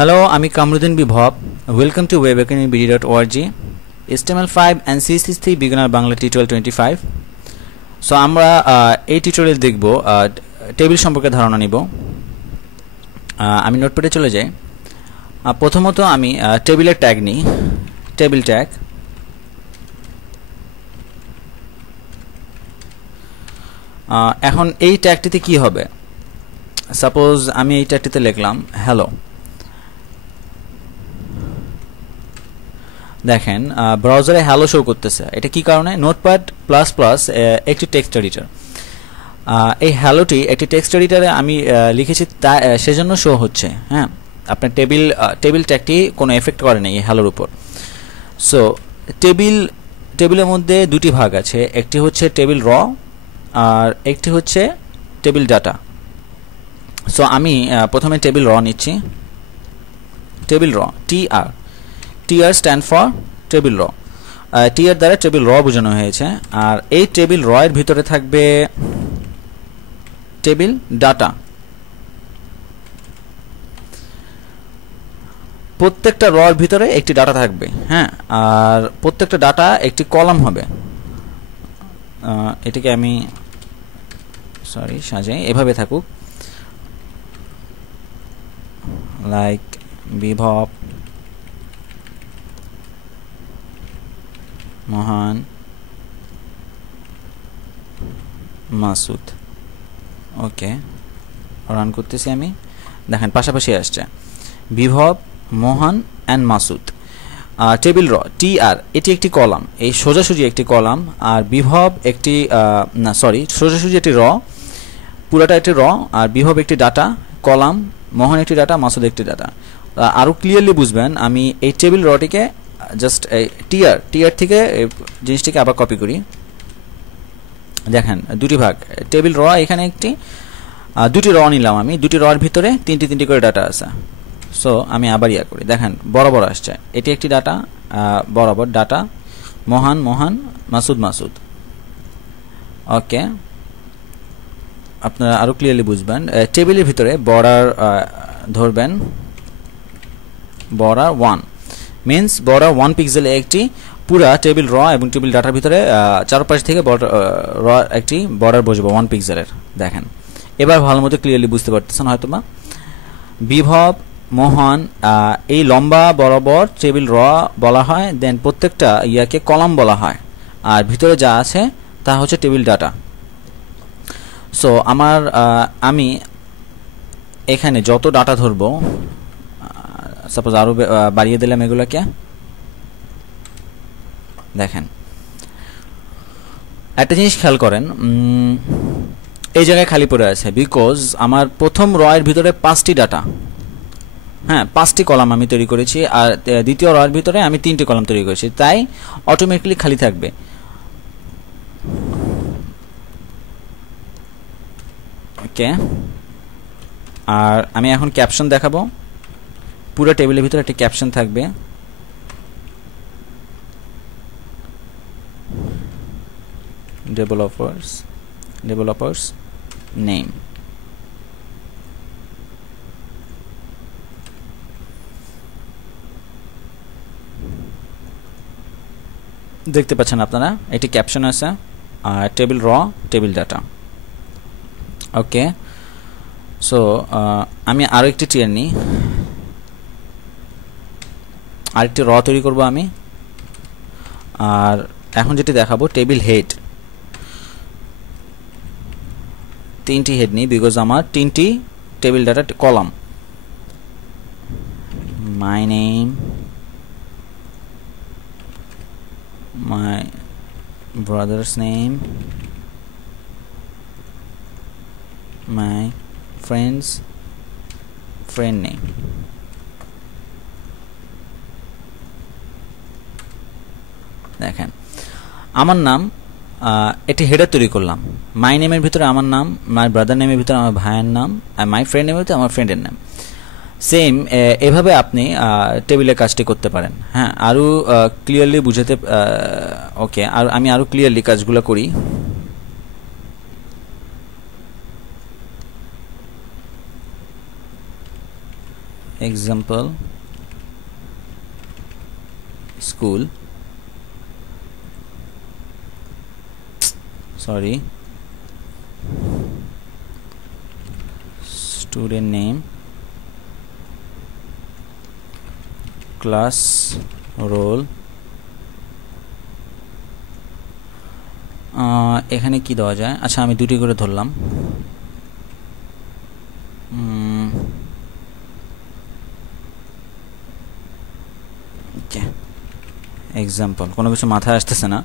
Hello, আমি কামরুদ্দিন বিভব. Welcome to webacademybd.org. HTML5 and CSS3 beginner Bangla tutorial 25. So আমরা এই টিউটোরিয়াল দেখব টেবিল সম্পর্কে ধারণা নিব. আমি নোটপ্যাডে চলে যাই. প্রথমত আমি টেবিলের ট্যাগ নিই, টেবিল ট্যাগ. এখন এই ট্যাগটিতে কি হবে? সাপোজ আমি এই ট্যাগটিতে লিখলাম হ্যালো. দেখেন ব্রাউজারে হ্যালো শো করতেছে. এটা কি কারণে? নোটপ্যাড প্লাস প্লাস একটি টেক্সট এডিটর. এই হ্যালোটি একটি টেক্সট এডিটরে আমি লিখেছি, তা সেজন্য শো হচ্ছে. হ্যাঁ, আপনার টেবিল ট্যাগটি কোনো এফেক্ট করে না এই হ্যালোর উপর. সো টেবিলের মধ্যে দুটি ভাগ আছে, একটি হচ্ছে টেবিল র আর একটি হচ্ছে টেবিল ডাটা. সো আমি প্রথমে টেবিল র নিচ্ছি. টেবিল র, TR স্ট্যান্ড ফর টেবিল র. TR দ্বারা টেবিল র বোঝানো হয়েছে. আর এই টেবিল র এর ভিতরে থাকবে টেবিল ডাটা. প্রত্যেকটা র এর ভিতরে একটি ডাটা থাকবে. হ্যাঁ, আর প্রত্যেকটা ডাটা একটি কলাম হবে. এটাকে আমি সাজাই, এভাবে থাকুক, লাইক বিভব, মহান, মাসুদ. ওকে, রান করতেছি আমি. দেখেন পাশাপাশি আসছে বিভব, মোহন অ্যান্ড মাসুদ. টেবিল র TR এটি একটি কলাম, এই সোজাসুজি একটি কলাম. আর বিভব একটি সোজাসুজি একটি র, পুরাটা একটি র. আর বিভব একটি ডাটা কলাম, মোহন একটি ডাটা, মাসুদ একটি ডাটা. আরও ক্লিয়ারলি বুঝবেন, আমি এই টেবিল রটিকে জাস্ট টিআর থেকে জিনিসটিকে আবার কপি করি. দেখেন দুটি ভাগ, টেবিল র এখানে একটি, দুটি র নিলাম আমি. দুটি র এর ভিতরে তিনটি করে ডাটা আছে. সো আমি আবার করি. দেখেন বরাবর আসছে, এটি একটি ডাটা, বরাবর ডাটা, মোহন, মাসুদ. ওকে, আপনারা আরও ক্লিয়ারলি বুঝবেন. টেবিলের ভিতরে বর্ডার ধরবেন, বর্ডার 1 মিন্স বর্ডার 1 পিক্সেলে একটি পুরা টেবিল র এবং টেবিল ডাটার ভিতরে চারপাশ থেকে র একটি বর্ডার বসবে 1 পিক্সেলের. দেখেন এবার ভালো মতো ক্লিয়ারলি বুঝতে পারতেছেন হয়তোবা. বিভব, মোহন, এই লম্বা বরাবর টেবিল র বলা হয়. দেন প্রত্যেকটা ইয়াকে কলাম বলা হয়. আর ভিতরে যা আছে তা হচ্ছে টেবিল ডাটা. সো আমি এখানে যত ডাটা ধরবো, সাপোজ আরও বাড়িয়ে দিলাম এগুলোকে. দেখেন একটা জিনিস খেয়াল করেন, এই জায়গায় খালি পড়ে আছে বিকজ আমার প্রথম র এর ভিতরে 5টি ডাটা, হ্যাঁ 5টি কলাম আমি তৈরি করেছি. আর দ্বিতীয় র এর ভিতরে আমি 3টি কলাম তৈরি করেছি, তাই অটোমেটিক্যালি খালি থাকবে. ওকে, আর আমি এখন ক্যাপশন দেখাবো. পুরো টেবিলের ভিতরে একটা ক্যাপশন থাকবে. Developers name. দেখতে পাচ্ছেন আপনারা, এটি ক্যাপশন আছে. আর টেবিল র, টেবিল ডাটা. ওকে, সো আমি আরও একটি টিয়ার নিই, আরেকটি র তৈরি করব আমি. আর এখন যেটি দেখাবো টেবিল হেড. 3টি হেড নিই বিকজ আমার 3টি table data column. My name, my brothers name, my friend name. দেখেন আমার নাম, এটি হেডার তৈরি করলাম. মাই নেমের ভিতরে আমার নাম, মাই ব্রাদার নেমের ভিতরে আমার ভাইয়ের নাম, আর মাই ফ্রেন্ড নেমের ভিতরে আমার ফ্রেন্ডের নাম. সেম এভাবে আপনি টেবিলের কাজটি করতে পারেন. হ্যাঁ, আরও ক্লিয়ারলি বুঝাতে. ওকে, আর আমি আরও ক্লিয়ারলি কাজগুলো করি. example school, sorry, student name, class roll, এখানে কি দেওয়া যায়? আচ্ছা আমি দুটি করে ধরলাম। এক্সাম্পল, কোনো কিছু মাথায় আসতেছে না,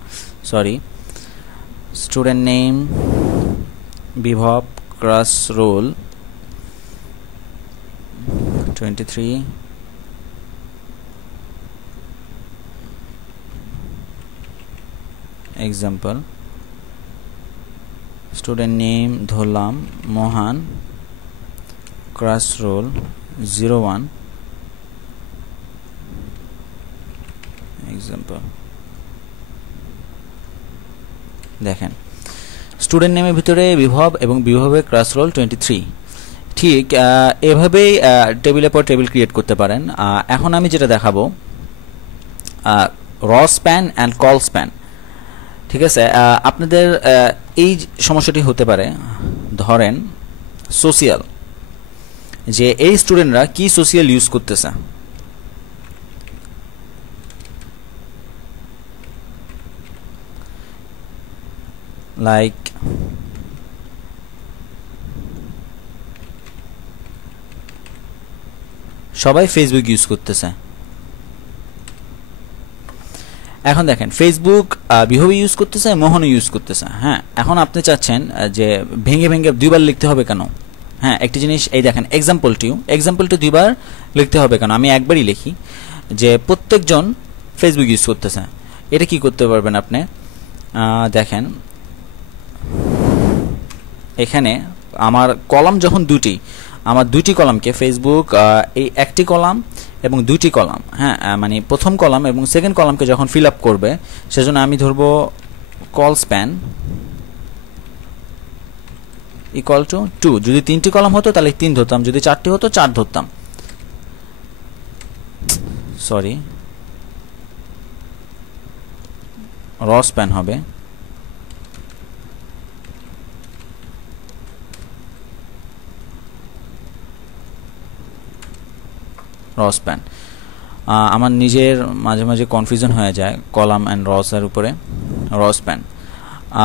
সরি। স্টুডেন্ট নেম, বিভব, class roll 23, example student name ধরলাম মোহান, ক্লাস রোল 01, এক্সাম্পল। দেখেন স্টুডেন্ট নেমের ভিতরে বিভব এবং বিভবের ক্লাস রোল 23, ঠিক এভাবেই টেবিলের পর টেবিল ক্রিয়েট করতে পারেন। এখন আমি যেটা দেখাবো র স্প্যান অ্যান্ড কল স্প্যান, ঠিক আছে। আপনাদের এই সমস্যাটি হতে পারে, ধরেন সোশিয়াল, যে এই স্টুডেন্টরা কি সোশিয়াল ইউজ করতেছে, লাইক সবাই ফেসবুক ইউজ করতেছে। এখন দেখেন ফেসবুক বিহবি ইউজ করতেছে, মোহনও ইউজ করতেছে। হ্যাঁ, এখন আপনি চাচ্ছেন যে ভেঙে ভেঙে দুইবার লিখতে হবে কেন? হ্যাঁ, একটি জিনিস এই দেখেন এক্সাম্পলটি দুইবার লিখতে হবে কেন? আমি একবারই লিখি যে প্রত্যেকজন ফেসবুক ইউজ করতেছে। এটা কি করতে পারবেন আপনি? দেখেন এখানে আমার কলাম যখন দুটি, আমার দুইটি কলামকে ফেসবুক এই একটি কলাম এবং দুইটি কলাম, হ্যাঁ মানে প্রথম কলাম এবং সেকেন্ড কলামকে যখন ফিল আপ করবে, সেজন্য আমি ধরবো কল স্প্যান ইকুয়াল টু 2। যদি তিনটি কলাম হতো তাহলে 3 ধরতাম, যদি চারটি হতো 4 ধরতাম, সরি র স্প্যান হবে র স্প্যান। আমার নিজের মাঝে মাঝে কনফিউশন হয়ে যায় কলাম অ্যান্ড রসের উপরে, র স্প্যান।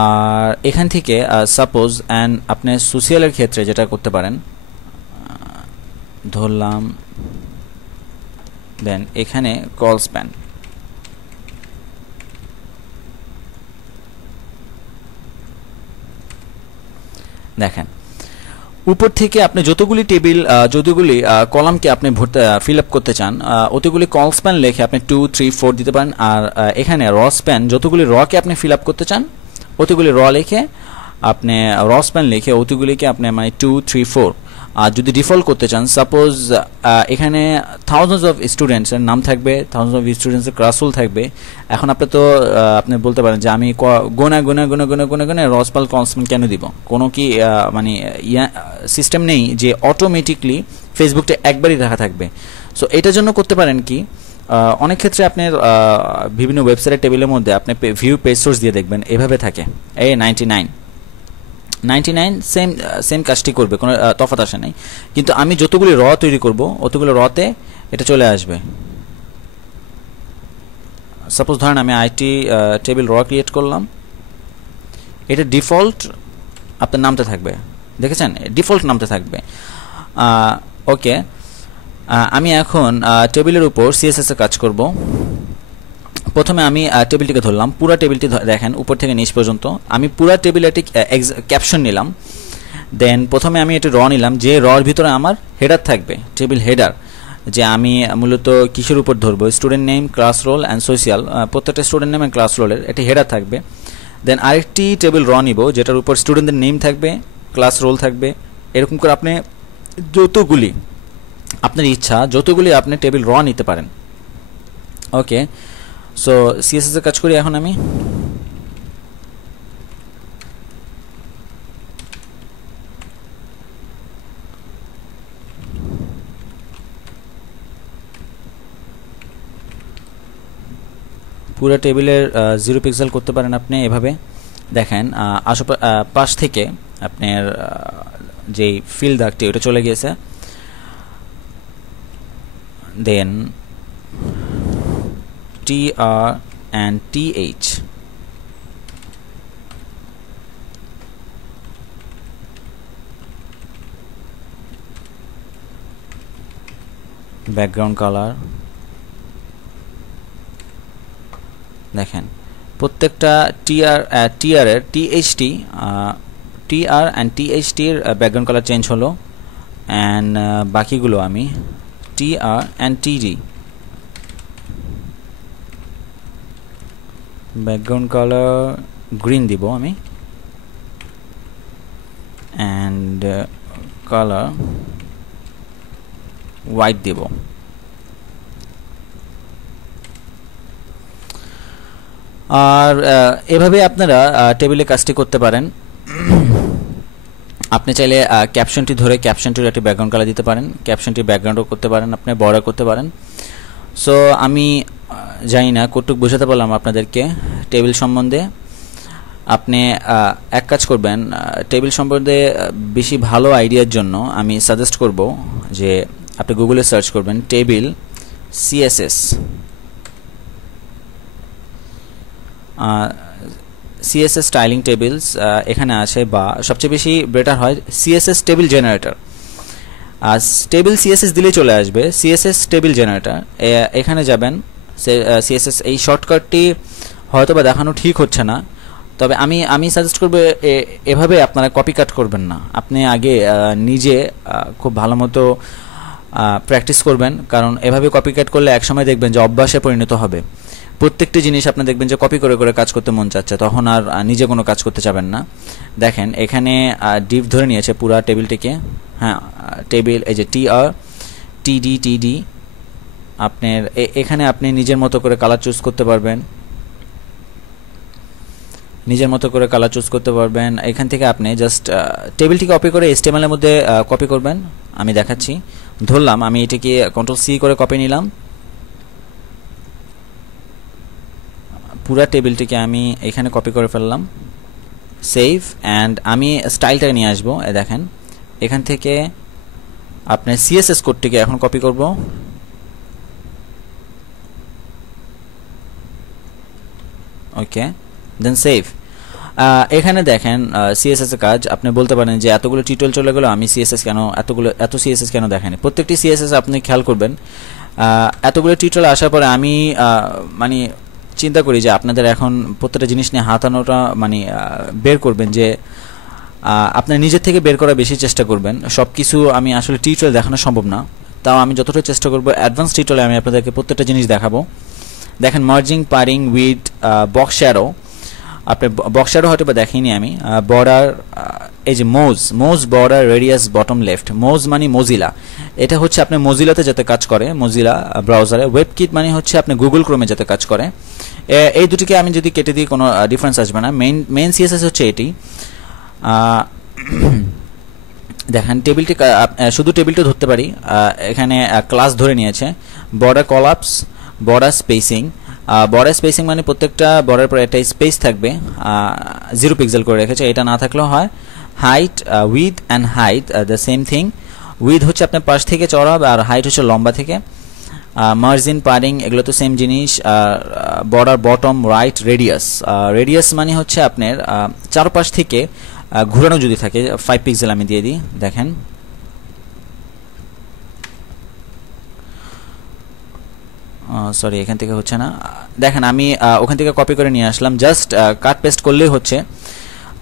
আর এখান থেকে সাপোজ অ্যান্ড আপনি সোশিয়ালের ক্ষেত্রে যেটা করতে পারেন, ধরলাম দেন এখানে কল স্প্যান। দেখেন উপর থেকে আপনি যতগুলি টেবিল যতগুলি কলামকে আপনি ফিল আপ করতে চান, অতগুলি কল স্প্যান লিখে আপনি 2, 3, 4 দিতে পারেন। আর এখানে র স্প্যান যতগুলি রকে আপনি ফিল আপ করতে চান, অতগুলি র লিখে আপনি র স্প্যান লিখে অতগুলিকে আপনি মানে 2, 3, 4। আর যদি ডিফল্ট করতে চান, সাপোজ এখানে থাউজেন্ডস অফ স্টুডেন্টসের নাম থাকবে, থাউজেন্ডস অফ স্টুডেন্টসের ক্লাস রোল থাকবে। এখন আপনি তো আপনি বলতে পারেন যে আমি গোনা রসপাল কনস্ট্যান্ট কেন দিব? কোনো কি মানে সিস্টেম নেই যে অটোমেটিকলি ফেসবুকটা একবারই দেখা থাকবে? সো এটার জন্য করতে পারেন কি, অনেক ক্ষেত্রে আপনার বিভিন্ন ওয়েবসাইটের টেবিলের মধ্যে আপনি ভিউ পেজ সোর্স দিয়ে দেখবেন এভাবে থাকে, এই 99 সেম কাজটি করবে, কোনো তফাৎ আসে নাই। কিন্তু আমি যতগুলি র তৈরি করব অতগুলো রতে এটা চলে আসবে। সাপোজ ধরেন আমি আইটি টেবিল র ক্রিয়েট করলাম, এটা ডিফল্ট আপনার নামতে থাকবে, দেখেছেন ডিফল্ট নামতে থাকবে। ওকে, আমি এখন টেবিলের উপর সিএসএস এর কাজ করব। প্রথমে আমি টেবিলটিকে ধরলাম, পুরো টেবিলটি দেখেন উপর থেকে নিচ পর্যন্ত আমি পুরো টেবিলে একটি ক্যাপশন নিলাম। দেন প্রথমে আমি এটি র নিলাম, যে রর ভিতরে আমার হেডার থাকবে, টেবিল হেডার, যে আমি মূলত কিসের উপর ধরবো, student name, class roll and social, প্রত্যেকটা স্টুডেন্ট নেম অ্যান্ড ক্লাস রোলের একটি হেডার থাকবে। দেন আরেকটি টেবিল র নিব যেটার উপর স্টুডেন্টদের নেম থাকবে, ক্লাস রোল থাকবে। এরকম করে আপনি যতগুলি আপনার ইচ্ছা যতগুলি আপনি টেবিল র নিতে পারেন। ওকে, সো সিএসএস এর কাজ করি এখন আমি। পুরো টেবিলের 0 পিক্সেল করতে পারেন আপনি এভাবে। দেখেন পাশ থেকে আপনার যেই ফিল দাগটি ওটা চলে গিয়েছে। দেন TR and TH, background colour. দেখেন প্রত্যেকটা TR এর THT TR and THT এর ব্যাকগ্রাউন্ড কালার চেঞ্জ হলো। অ্যান্ড বাকিগুলো আমি TR and TD background colour green দিব আমি, অ্যান্ড কালার হোয়াইট দিব। আর এভাবে আপনারা টেবিলে কাজটি করতে পারেন। আপনি চাইলে ক্যাপশনটি ধরে ক্যাপশনটির একটি ব্যাকগ্রাউন্ড কালার দিতে পারেন, ক্যাপশনটি ব্যাকগ্রাউন্ডও করতে পারেন, আপনি বর্ডার করতে পারেন। সো আমি জানি না কতটুকু বোঝাতে পারলাম আপনাদেরকে টেবিল সম্বন্ধে। আপনি এক কাজ করবেন, টেবিল সম্বন্ধে বেশি ভালো আইডিয়ার জন্য আমি সাজেস্ট করব যে আপনি গুগলে সার্চ করবেন table CSS। CSS styling tables এখানে আছে, বা সবচেয়ে বেশি বেটার হয় CSS টেবিল জেনারেটর। আর টেবিল CSS দিলেই চলে আসবে CSS টেবিল জেনারেটর। এখানে যাবেন, CSS এই শর্টকাটটি হয়তো বা দেখানো ঠিক হচ্ছে না, তবে আমি সাজেস্ট করব এভাবে আপনারা কপি কাট করবেন না। আপনি আগে নিজে খুব ভালো মতো প্র্যাকটিস করবেন, কারণ এভাবে কপি কাট করলে একসময় দেখবেন যে অভ্যাসে পরিণত হবে। প্রত্যেকটি জিনিস আপনি দেখবেন যে কপি করে করে কাজ করতে মন চাচ্ছে, তখন আর নিজে কোনো কাজ করতে চাবেন না। দেখেন এখানে ডিভ ধরে নিয়েছে পুরা টেবিলটিকে। হ্যাঁ, টেবিল এই যে TR TD আপনার এখানে আপনি নিজের মতো করে কালার চুজ করতে পারবেন, এখান থেকে আপনি জাস্ট টেবিলটিকে কপি করে HTML এর মধ্যে কপি করবেন। আমি দেখাচ্ছি, ধরলাম আমি এটিকে Ctrl+C করে কপি নিলাম, পুরা টেবিলটিকে আমি এখানে কপি করে ফেললাম, সেভ। অ্যান্ড আমি স্টাইলটাকে নিয়ে আসবো। দেখেন এখান থেকে আপনার CSS কোডটিকে এখন কপি করব। ওকে, দেন সেভ। এখানে দেখেন CSS এর কাজ। আপনি বলতে পারেন যে এতগুলো টিউটোরিয়াল চলে গেল, আমি এত CSS কেন দেখানি। প্রত্যেকটি CSS আপনি খেয়াল করবেন, এতগুলো টিউটোরিয়াল আসার পরে আমি মানে চিন্তা করি যে আপনাদের এখন প্রত্যেকটা জিনিস নিয়ে হাতানোটা মানে বের করবেন, যে আপনার নিজের থেকে বের করার বেশি চেষ্টা করবেন। সব কিছু আমি আসলে টিউটোরিয়াল দেখানো সম্ভব না, তাও আমি যতটা চেষ্টা করব অ্যাডভান্স টিউটোরিয়ালে আমি আপনাদেরকে প্রত্যেকটা জিনিস দেখাবো। দেখেন মার্জিং, পারিং, উইথ, বক্স শ্যাডো। আপনি বক্স শ্যাডো হয়তো বা দেখিনি আমি। বর্ডার, এই যে মোজ বর্ডার রেডিয়াস বটম লেফট। মোজ মানে মজিলা, এটা হচ্ছে আপনি মজিলাতে যাতে কাজ করে, মজিলা ব্রাউজারে। ওয়েবকিট মানে হচ্ছে আপনি গুগল ক্রোমে যাতে কাজ করে। এই দুটিকে আমি যদি কেটে দিই কোনো ডিফারেন্স আসবে না। মেইন CSS হচ্ছে এটি। দেখেন টেবিলটি, শুধু টেবিলটা ধরতে পারি, এখানে ক্লাস ধরে নিয়েছে। Border collapse, border spacing. Border spacing মানে প্রত্যেকটা বর্ডার পর একটা স্পেস থাকবে, 0 পিক্সেল করে রেখেছে। এটা না থাকলেও হয়। Height, with and height the same thing. With হচ্ছে আপনার পাশ থেকে চড়া হবে, আর হাইট হচ্ছে লম্বা থেকে। মার্জিন, পারিং এগুলো তো সেম জিনিস। বর্ডার বটম রাইট, রেডিয়াস মানে হচ্ছে আপনার চারপাশ থেকে ঘুরানো যদি থাকে 5 পিক্সেল আমি দিয়ে দিই। দেখেন সরি, এখান থেকে হচ্ছে না। দেখেন আমি ওখান থেকে কপি করে নিয়ে আসলাম, জাস্ট কাট পেস্ট করলেই হচ্ছে।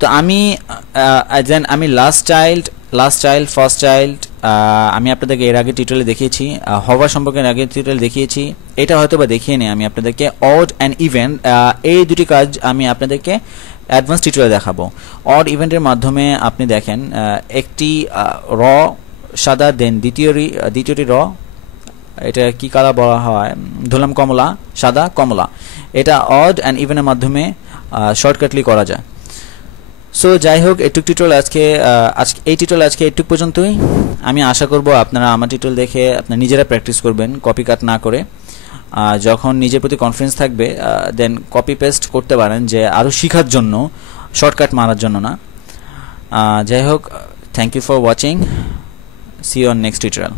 তো আমি লাস্ট চাইল্ড, ফার্স্ট চাইল্ড আমি আপনাদেরকে এর আগে টিউটোরিয়ালে দেখিয়েছি। হভার সম্পর্কে এর আগে টিউটোরিয়াল দেখিয়েছি। এটা হয়তো বা দেখিয়ে নিই আমি আপনাদেরকে। অড অ্যান্ড ইভেন্ট, এই দুটি কাজ আমি আপনাদেরকে অ্যাডভান্স টিউটোরিয়াল দেখাবো। অড ইভেন্টের মাধ্যমে আপনি দেখেন একটি র সাদা, দেন দ্বিতীয়টি র, এটা কি কালার বলা হয়, ধরলাম কমলা, সাদা কমলা। এটা অড অ্যান্ড ইভেন্টের মাধ্যমে শর্টকাটলি করা যায়। সো যাই হোক, এই টিউটোরিয়াল আজকে এটুক পর্যন্তই। আমি আশা করব আপনারা আমার টিউটোরিয়াল দেখে আপনারা নিজেরা প্র্যাকটিস করবেন, কপি কাট না করে। যখন নিজের প্রতি কনফিডেন্স থাকবে দেন কপি পেস্ট করতে পারেন, যে আরও শেখার জন্য, শর্টকাট মারার জন্য না। যাই হোক, thank you for watching, see you on next tutorial.